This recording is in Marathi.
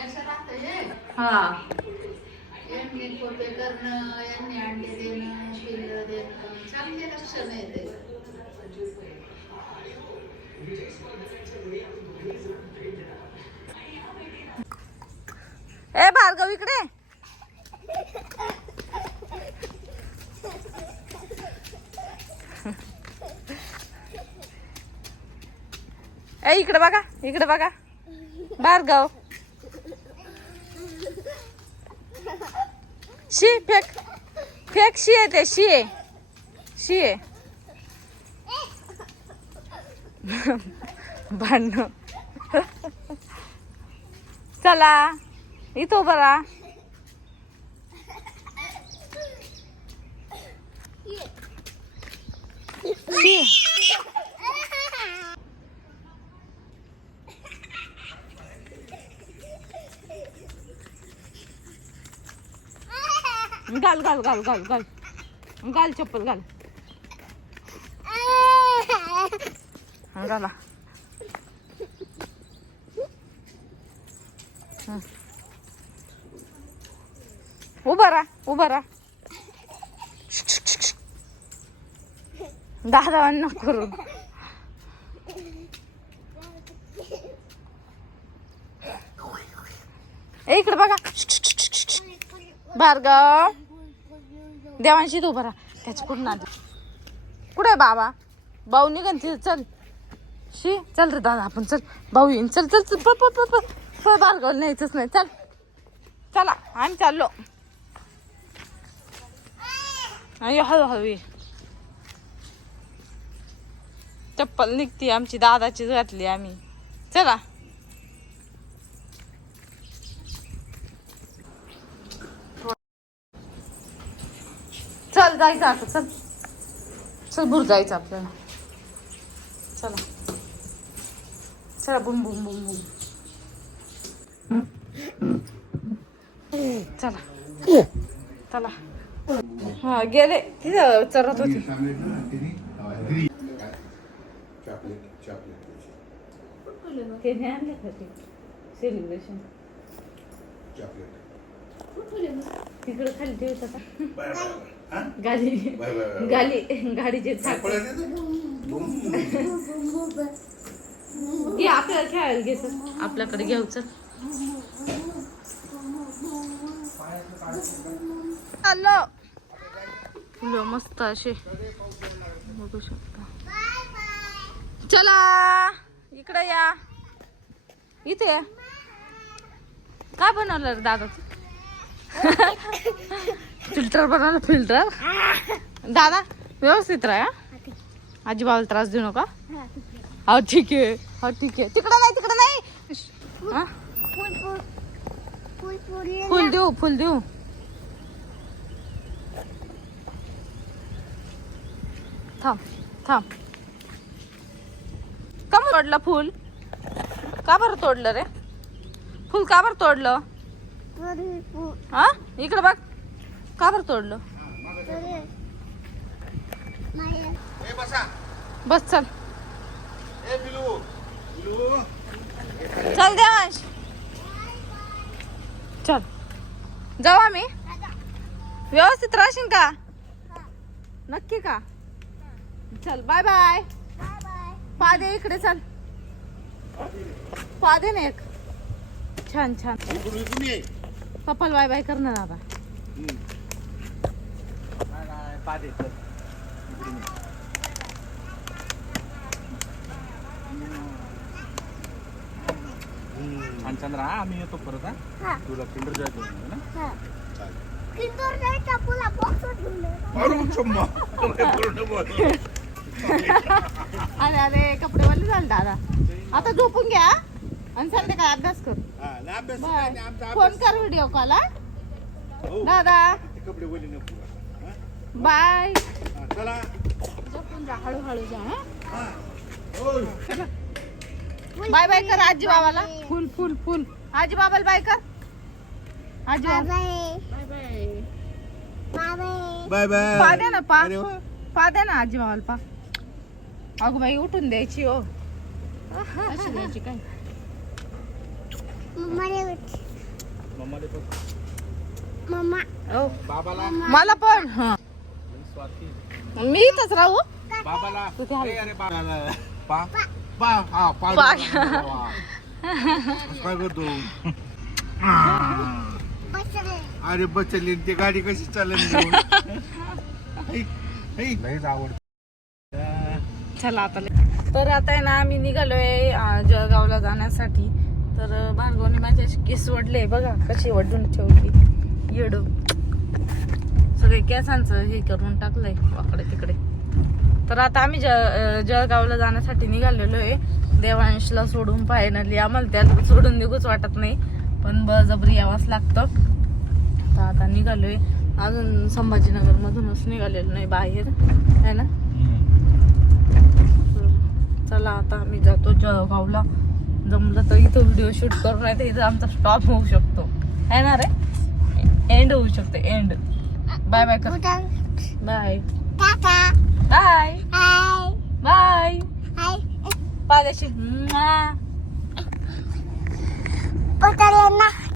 हे. यांनी पोते करणं यांनी अंडे देणं पिल्लं देणं. चांगले लक्षण आहे ते ए भार्गव इकडे. ए इकडे बघा इकडे बघा. भार्गव. शी फेक फेक शी आहे ते शी आहे शी आहे भांडण चला इथं उभं राहा शी घाल घाल घाल घाल घाल. घाल चप्पल घाल. घाला. उभा राहा उभा राहा. दादा नको करू. इकडे बघा. बारगाव देवांशी उभा बरा त्याची कुठं ना कुठे बाबा? भाऊ निघन तिथं चल. शी चल रे दादा आपण चल. भाऊ येईन. चल चल चल. पळ पळ न्यायचंच नाही. चल. चला आम्ही चाललो. अय्यो हळू हळू ये. चप्पल निघती आमची दादाचीच घातली आम्ही. चला. चल जायचं आता चल. चल भूर जायचं आपल्याला. चला. चला बुम बुम बुम बुम. चला. चला. हा गेले. तिथं चरत होती. सेलिब्रेशन चॉकलेट तिकडे खाली ठेवत बाय बाय गाडी गाडीचे ये आपल्याला खेळायला घे चल. आपल्याकडे घेऊ चल. चाललो फुलं मस्त असे. बघू शकता. चला इकडे या. इथे. काय बनवलं रे दादा फिल्टर बनवलं फिल्टर दादा व्यवस्थित राहा. हा? आजीबाबाला त्रास देऊ नका. हा ठीक आहे. हा ठीक आहे. तिकडं नाही तिकडं नाही. हा? फुल देऊ फुल देऊ. थांब थांब. का तोडलं फुल? का बरं तोडलं रे? फुल का बरं तोडलं? हा? इकडं बघ. का बरं तोडलं? बसा. बस चल. चल देवांश. चल. जाऊ आम्ही. व्यवस्थित राहशील का? नक्की का? चल बाय बाय पादे इकडे चल. पादे ना एक. छान छान. पप्पाला बाय बाय कर ना दादा छान छान राहा आम्ही येतो परत हा. तुला किंडर जॉय करून देऊ ना. अरे अरे अरे कपडे वाले झाले दादा. आता झोपून घ्या आणि संध्याकाळी अभ्यास कर. हा आमचा फोन अभ्यास. कर व्हिडिओ कॉल हो. दादा. ते कपडे ओली नको हा? बाय. हा, चला. झोपून जा हळूहळू जा हं? हा. बाय बाय कर आजी बाबाला. फुल फुल फुल. आजी बाबाला बाय कर. आजी बाबा. Bye bye. पा दे ना पा. पा दे ना आजी बाबाला पा. अगं बाई उठून द्यायची हो. अशी द्यायची काय मम्माले पण ओ, बाबाला मला पण. हा. स्वार्थी मी इथंच राहू? बाबाला. अरे बाबाला. पा. पा. हा पा. पा. काय करतो अरे बचली ते गाडी कशी चालेल चला आता ले- तर आता आहे ना आम्ही निघालोय जळगावला जाण्यासाठी. तर भार्गवने माझे असे केस वडले बघा कशी वडून ठेवली. येड. सगळे केसांचं हे करून टाकलंय. वाकडे तिकडे. तर आता आम्ही ज जळगावला जाण्यासाठी निघालेलो आहे. देवांशला सोडून फायनली आम्हाला त्यात सोडून निघूच वाटत नाही. पण बळजबरी यावंच लागतं. तर आता निघालोय. अजून संभाजीनगर मधूनच निघालेलो नाही बाहेर. आहे ना? चला आता आम्ही जातो जळगावला. जमलं तर इथं व्हिडिओ शूट करू नाही तर इथं आमचा स्टॉप होऊ शकतो. आहे ना रे? एंड होऊ शकतो एंड बाय बाय कर. Bye bye bye पाल्याशी